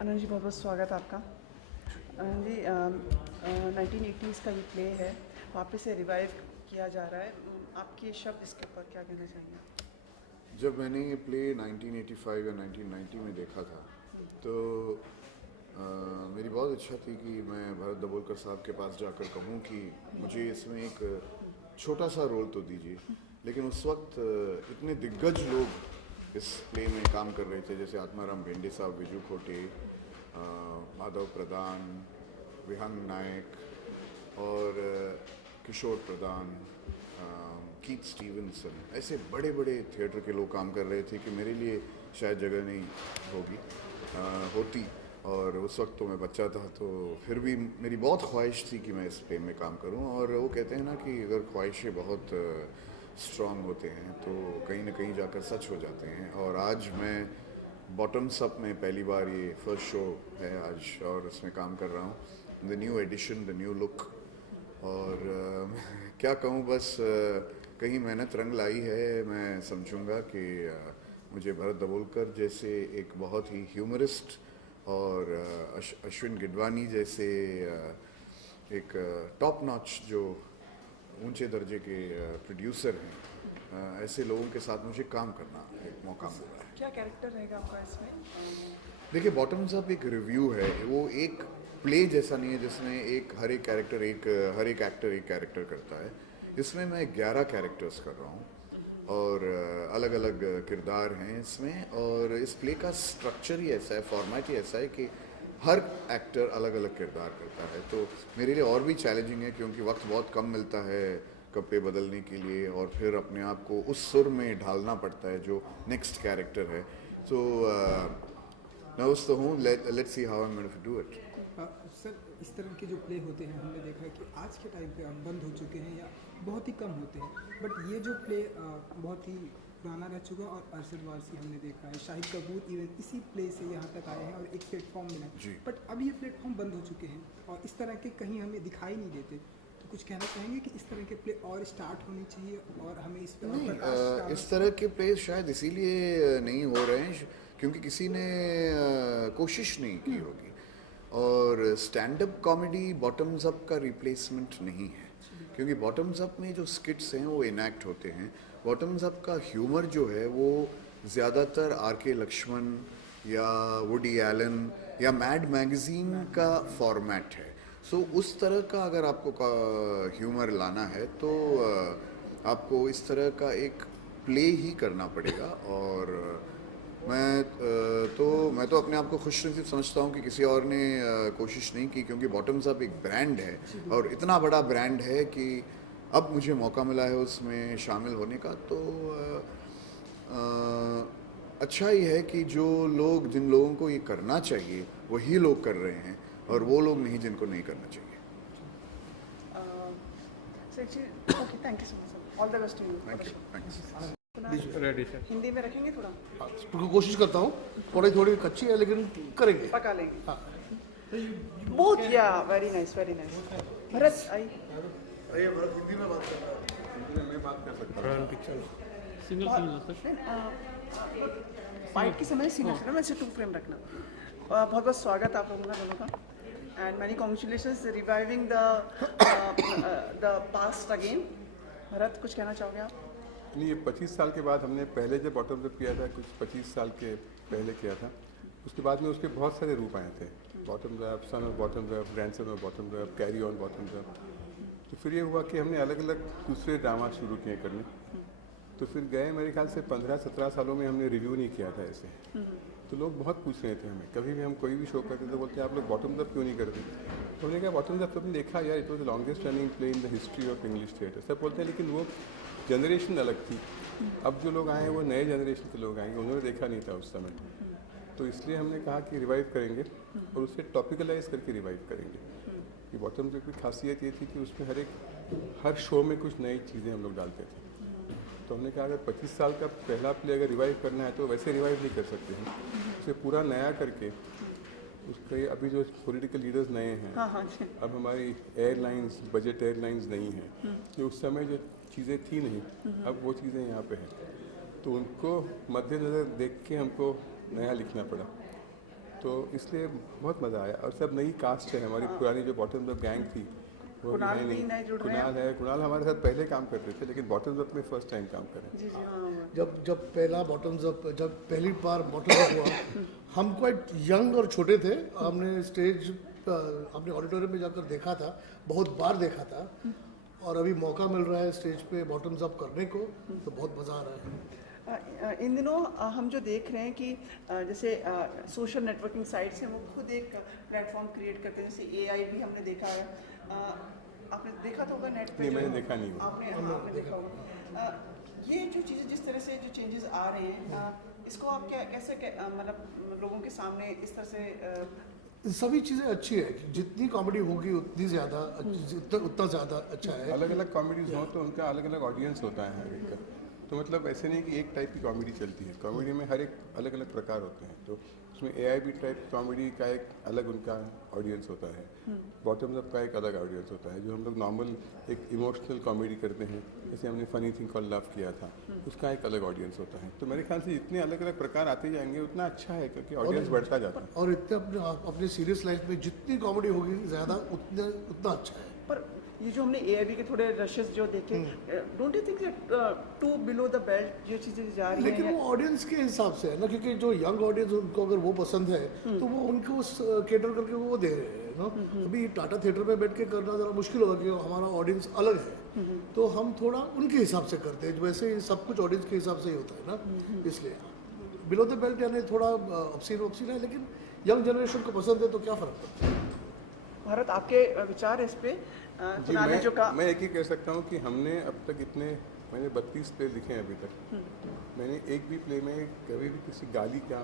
आनंद जी, बहुत बहुत स्वागत आपका। आनंद जी, 1980s का ये प्ले है, वापस से रिवाइव किया जा रहा है। आपके शब्द इसके ऊपर क्या कहना चाहेंगे? जब मैंने ये प्ले 1985 या 1990 में देखा था तो मेरी बहुत इच्छा थी कि मैं भरत दबोलकर साहब के पास जाकर कहूँ कि मुझे इसमें एक छोटा सा रोल तो दीजिए। लेकिन उस वक्त इतने दिग्गज लोग इस प्ले में काम कर रहे थे, जैसे आत्माराम भेंडे साहब, विजू खोटे, माधव प्रधान, विहंग नायक और किशोर प्रधान, कीथ स्टीवनसन, ऐसे बड़े बड़े थिएटर के लोग काम कर रहे थे कि मेरे लिए शायद जगह नहीं होती। और उस वक्त तो मैं बच्चा था, तो फिर भी मेरी बहुत ख्वाहिश थी कि मैं इस प्ले में काम करूं। और वो कहते हैं ना कि अगर ख्वाहिशें बहुत स्ट्रांग होते हैं तो कहीं ना कहीं जाकर सच हो जाते हैं। और आज मैं बॉटम्स अप में पहली बार, ये फर्स्ट शो है आज, और इसमें काम कर रहा हूँ। The new edition, the new look. और क्या कहूँ, बस कहीं मेहनत रंग लाई है। मैं समझूंगा कि मुझे भरत दबोलकर जैसे एक बहुत ही ह्यूमरिस्ट और अश्विन गिडवानी जैसे एक टॉप नॉच जो ऊंचे दर्जे के प्रोड्यूसर हैं, ऐसे लोगों के साथ मुझे काम करना एक मौका मिल रहा है। क्या कैरेक्टर रहेगा आपका इसमें? देखिए, बॉटम्स अप एक रिव्यू है, वो एक प्ले जैसा नहीं है जिसमें हर एक एक्टर एक कैरेक्टर करता है। इसमें मैं 11 कैरेक्टर्स कर रहा हूँ और अलग अलग किरदार हैं इसमें। और इस प्ले का स्ट्रक्चर ही ऐसा है, फॉर्मेट ही ऐसा है कि हर एक्टर अलग अलग किरदार करता है। तो मेरे लिए और भी चैलेंजिंग है, क्योंकि वक्त बहुत कम मिलता है कपड़े बदलने के लिए और फिर अपने आप को उस सुर में ढालना पड़ता है जो नेक्स्ट कैरेक्टर है। तो नर्वस तो हूँ, let's see how I am going to do it. Sir, इस तरह के जो प्ले होते हैं हमने देखा है कि आज के टाइम पे अब बंद हो चुके हैं या बहुत ही कम होते हैं, बट ये जो प्ले बहुत ही पुराना रह चुका है। और अरशद वारसी हमने देखा है, शाहिद कपूर इवन इसी प्ले से यहाँ तक आए हैं और एक प्लेटफॉर्म मिला है। बट अब ये प्लेटफॉर्म बंद हो चुके हैं और इस तरह के कहीं हमें दिखाई नहीं देते। तो कुछ कहना चाहेंगे कि इस तरह के प्ले और स्टार्ट होनी चाहिए और हमें इस पर इस तरह के प्ले शायद इसीलिए नहीं हो रहे हैं क्योंकि किसी ने कोशिश नहीं की होगी। और stand up comedy bottoms up का रिप्लेसमेंट नहीं है, क्योंकि बॉटम्स अप में जो स्किट्स हैं वो इनैक्ट होते हैं। बॉटम्स अप का ह्यूमर जो है वो ज़्यादातर आर.के. लक्ष्मण या वुडी एलन या मैड मैगज़ीन का फॉर्मेट है। सो उस तरह का अगर आपको ह्यूमर लाना है तो आपको इस तरह का एक प्ले ही करना पड़ेगा। और मैं तो अपने आप को खुशनसीब समझता हूँ कि किसी और ने कोशिश नहीं की, क्योंकि बॉटम्स अप एक ब्रांड है और इतना बड़ा ब्रांड है कि अब मुझे मौका मिला है उसमें शामिल होने का। तो अच्छा ही है कि जिन लोगों को ये करना चाहिए वही लोग कर रहे हैं और वो लोग नहीं जिनको नहीं करना चाहिए। Okay, thank you so much, all the best to you. Ready sir, Hindi में रखेंगे थोड़ा? तो कोशिश करता हूँ, थोड़ी कच्ची है लेकिन करेंगे। पका लेंगे। बहुत या very nice, very nice. Bharat आई। हिंदी में बात कर रहा है, मैं बात कर सकता हूँ। फाइट के समय सीन रखना, वैसे 2 फ्रेम रखना। बहुत बहुत स्वागत आप लोगों का दोनों का, and many congratulations reviving the past again. Bharat, कुछ कहना चाहोगे आप? नहीं, ये 25 साल के बाद हमने पहले जब बॉटम्स अप किया था, कुछ 25 साल के पहले किया था, उसके बाद में उसके बहुत सारे रूप आए थे। Bottoms up, son of bottoms up, grandson of bottoms up, carry on bottoms up. तो फिर ये हुआ कि हमने अलग अलग दूसरे ड्रामा शुरू किए करने। तो फिर गए मेरे ख्याल से 15-17 सालों में हमने रिव्यू नहीं किया था ऐसे। तो लोग बहुत पूछ रहे थे हमें, कभी भी हम कोई भी शो करते तो बोलते आप लोग बॉटम्स अप क्यों नहीं करते। तो हमने कहा बॉटम्स अप तो हमने देखा यार, it was the longest running play in the history of English theatre. सब बोलते हैं लेकिन वो जनरेशन अलग थी। अब जो लोग आए हैं वो नए जनरेशन के लोग आएंगे, उन्होंने देखा नहीं था उस समय। तो इसलिए हमने कहा कि रिवाइव करेंगे और उससे टॉपिकलाइज करके रिवाइव करेंगे। कि बॉटम्स अप की खासियत ये थी कि उसमें हर शो में कुछ नई चीज़ें हम लोग डालते थे। तो हमने कहा अगर 25 साल का पहला प्ले अगर रिवाइव करना है तो वैसे रिवाइव नहीं कर सकते हैं, उसे पूरा नया करके। उसके अभी जो पॉलिटिकल लीडर्स नए हैं, अब हमारी एयरलाइंस बजट एयरलाइंस नहीं है, कि उस समय जो चीज़ें थी नहीं, अब वो चीज़ें यहाँ पे हैं। तो उनको मद्देनज़र देख के हमको नया लिखना पड़ा। तो इसलिए बहुत मज़ा आया। और सब नई कास्ट है, हमारी पुरानी जो बॉटम्स अप गैंग थी वो कुणाल है भी नहीं। नए जुड़ रहे हैं। कुणाल है, कुणाल हमारे साथ पहले काम करते थे लेकिन बॉटम्स अप में फर्स्ट टाइम काम कर रहे हैं। जी जी हाँ। जब पहला बॉटम्स अप, जब पहली बार बॉटम्स अप हुआ, हम क्वाइट यंग और छोटे थे। हमने स्टेज अपने ऑडिटोरियम में जाकर देखा था, बहुत बार देखा था, और अभी मौका मिल रहा है स्टेज पे बॉटम्स अप करने को, तो बहुत मज़ा आ रहा है। इन दिनों हम जो देख रहे हैं कि जैसे सोशल नेटवर्किंग साइट्स हैं वो खुद एक प्लेटफॉर्म क्रिएट करते हैं, जैसे AI भी हमने देखा है। आपने देखा तो होगा नेट पे? नहीं, मैंने देखा नहीं हुआ। आपने देखा होगा। ये जो चीज़ें जिस तरह से जो चेंजेस आ रहे हैं, इसको आप कैसे मतलब लोगों के सामने इस तरह से सभी चीज़ें अच्छी है, जितनी कॉमेडी होगी उतनी ज़्यादा, उतना ज़्यादा अच्छा है। अलग अलग कॉमेडीज हों तो उनका अलग अलग ऑडियंस होता है हर एक का। तो मतलब ऐसे नहीं कि एक टाइप की कॉमेडी चलती है, कॉमेडी में हर एक अलग अलग प्रकार होते हैं। तो उसमें AIB टाइप कॉमेडी का एक अलग उनका ऑडियंस होता है, बॉटम्स अप का एक अलग ऑडियंस होता है। जो हम लोग नॉर्मल एक इमोशनल कॉमेडी करते हैं, जैसे हमने फनी थिंग कॉल्ड लव किया था, उसका एक अलग ऑडियंस होता है। तो मेरे ख्याल से जितने अलग अलग प्रकार आते जाएंगे उतना अच्छा है, क्योंकि ऑडियंस बढ़ता जाता है। और इतने अपने सीरियस लाइफ में जितनी कॉमेडी होगी ज़्यादा, उतना अच्छा है। पर ये जो हमने AIB के थोड़े रशेस जो देखे, don't you think too below the belt ये चीज़ें जा रही लेकिन हैं? वो ऑडियंस के हिसाब से है ना, क्योंकि जो यंग ऑडियंस उनको अगर वो पसंद है तो वो उनको केटर करके वो दे रहे हैं ना। अभी टाटा थिएटर में बैठ के करना ज़रा मुश्किल होगा, क्योंकि हमारा ऑडियंस अलग है, तो हम थोड़ा उनके हिसाब से करते हैं। वैसे ही सब कुछ ऑडियंस के हिसाब से ही होता है ना, इसलिए बिलो द बेल्ट यानी थोड़ा ऑप्शन है, लेकिन यंग जनरेशन को पसंद है तो क्या फ़र्क पड़ता है। भारत, आपके विचार इस पे? जी, कुणाल ने जो कहा, मैं एक ही कह सकता हूँ कि हमने अब तक मैंने 32 प्ले लिखे हैं अभी तक। मैंने एक भी प्ले में कभी भी किसी गाली का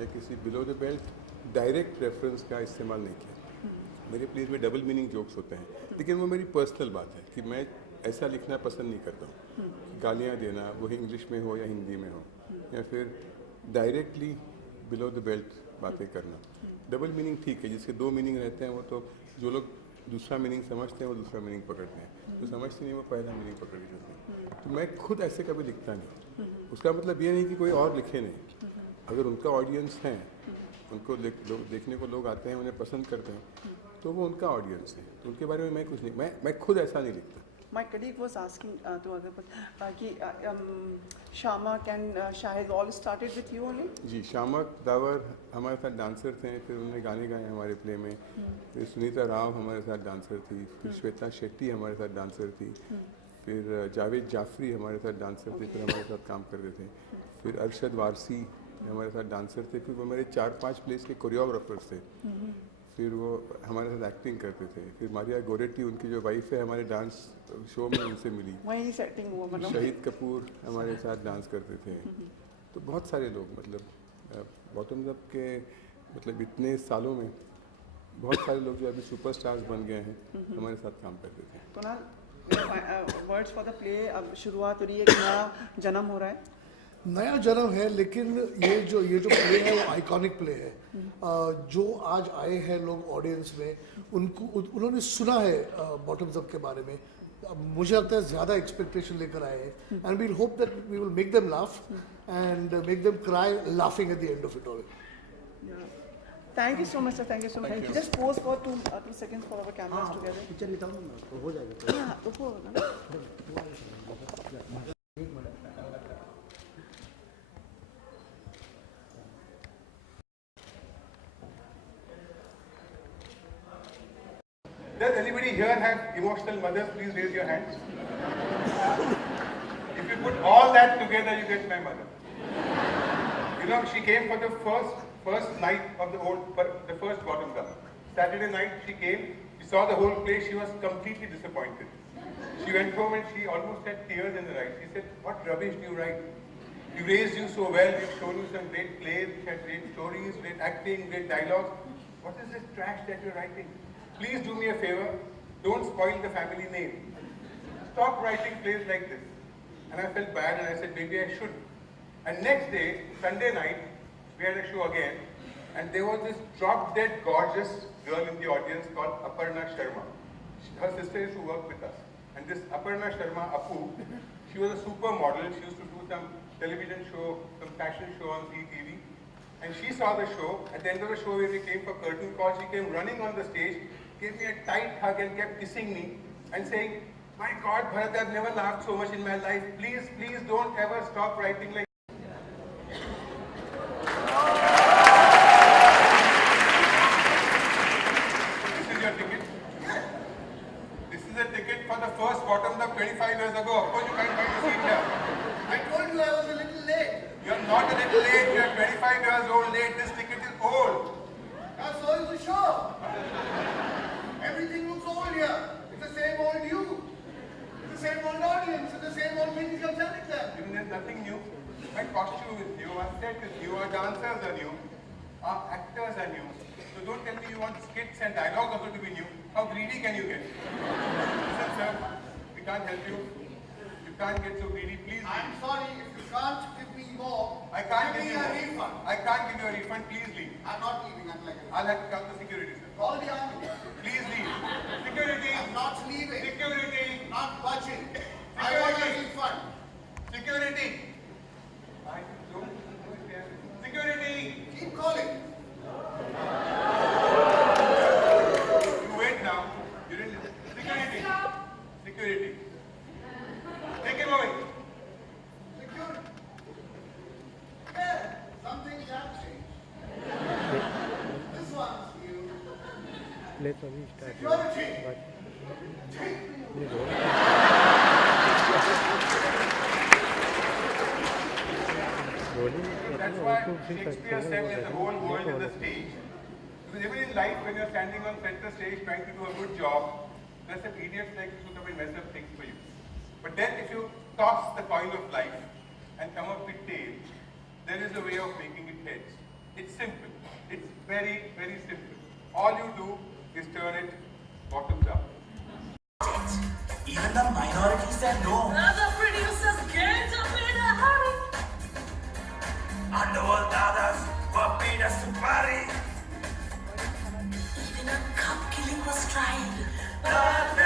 या किसी below the belt direct reference का इस्तेमाल नहीं किया। मेरे प्लेज में डबल मीनिंग जोक्स होते हैं, लेकिन वो मेरी पर्सनल बात है कि मैं ऐसा लिखना पसंद नहीं करता हूँ। गालियाँ देना, वो इंग्लिश में हो या हिंदी में हो, या फिर डायरेक्टली बिलो द बेल्ट बातें करना। डबल मीनिंग ठीक है, जिसके 2 मीनिंग रहते हैं, वो तो जो लोग दूसरा मीनिंग समझते हैं वो दूसरा मीनिंग पकड़ते हैं, जो समझते नहीं वो पहला मीनिंग पकड़ के चलते हैं। तो मैं खुद ऐसे कभी लिखता नहीं। उसका मतलब ये नहीं कि कोई और लिखे नहीं। अगर उनका ऑडियंस है, उनको देखने को लोग आते हैं, उन्हें पसंद करते हैं, तो वो उनका ऑडियंस है, तो उनके बारे में मैं कुछ नहीं, मैं खुद ऐसा नहीं लिखता। My colleague was asking to other person कि Shama can Shahid all started with you only? जी, शामक दावर हमारे साथ डांसर थे, फिर उन्होंने गाने गाए हमारे प्ले में। फिर सुनीता राव हमारे साथ डांसर थी, फिर श्वेता शेट्टी हमारे साथ डांसर थी, फिर जावेद जाफरी हमारे साथ डांसर थे, फिर हमारे साथ काम करते थे। फिर अरशद वारसी हमारे साथ डांसर थे, फिर वो मेरे 4-5 प्लेस के कोरियोग्राफर्स थे। फिर वो हमारे साथ एक्टिंग करते थे। फिर मारिया गोरेटी, उनकी जो वाइफ है, हमारे डांस शो में उनसे मिली। वही सेटिंग हुआ मतलब? शहीद कपूर हमारे साथ डांस करते थे। तो बहुत सारे लोग, मतलब बॉटम्स अप के मतलब इतने सालों में बहुत सारे लोग जो अभी सुपरस्टार्स बन गए हैं हमारे साथ काम करते थे। Kunal, words for the play, अब शुरुआत हो रही है, एक नया जन्म हो रहा है। नया जन्म है, लेकिन ये जो प्ले है वो आइकॉनिक प्ले है। जो आज आए हैं लोग ऑडियंस में, उन्होंने सुना है बॉटम्स अप के बारे में। मुझे लगता है ज़्यादा एक्सपेक्टेशन लेकर आए हैं, and we'll hope that we will make them laugh and make them cry laughing at the end of it all. Thank you so much, sir. Thank you so much. Just pose for 2 seconds for our cameras together. Picture निकालो ना, तो हो जाएगा। हाँ, तो वो होगा ना। Does anybody here have emotional mothers? Please raise your hands. If you put all that together, you get my mother. You know, she came for the first night of the first bottom up. Saturday night she came, she saw the whole play, she was completely disappointed. She went home and she almost had tears in her eyes. She said, "What rubbish do you write? We raised you so well, we've shown you some great plays, which had great stories, great acting, great dialogues. What is this trash that you're writing? Please do me a favor, don't spoil the family name. Stop writing plays like this." And I felt bad and I said, maybe I should. And next day, Sunday night, we had a show again, and there was this drop-dead gorgeous girl in the audience called Aparna Sharma. Her sister used to work with us. And this Aparna Sharma, Apu, she was a supermodel. She used to do some television show, some fashion show on ZTV. And she saw the show. At the end of the show, when we came for curtain call, she came running on the stage, gave me a tight hug and kept kissing me and saying, "My God, Bharat, I've never laughed so much in my life. Please, please don't ever stop writing like." This is your ticket. This is a ticket for the first bottom up 25 years ago. Of course, you can't find a seat here. I told you I was a little late. You're not a little late. You're 25 years old late. This ticket is old. Now so is the show. Everything looks old here. It's the same old you. It's the same old audience. It's the same old things you're telling them. Even there's nothing new. My costume is new. Our set is new. Our dancers are new. Our actors are new. So don't tell me you want skits and dialogues also to be new. How greedy can you get? Listen, sir. We can't help you. You can't get so greedy. Please I'm leave. sorry if you can't give me more. I can't give give me you a more. refund. I can't give you a refund. Please leave. I'm not leaving unlike this. I'll have to call the security, sir. Call the army. Please leave. Security. I'm not leaving. Security. Not budging. I want a refund. Security. I don't know if they are- Security. Keep calling. You wait now. You didn't listen. Security. Security. Take him away. Security. Yeah, some things have changed. This one's new. Let's only start. Security. But Take me away. rolling, That's why Shakespeare said that the whole world is the stage. Because even in life, when you're standing on center stage trying to do a good job, there's some idiots like you who come and mess up things for you. But then if you toss the coin of life and come up with tails, there is a way of making it heads. It's simple. It's very, very simple. All you do is turn it bottoms up. Even the minorities said no. The producers get up in a hurry. Underworld dadas were paid us to party. Even a cup killing was tried. But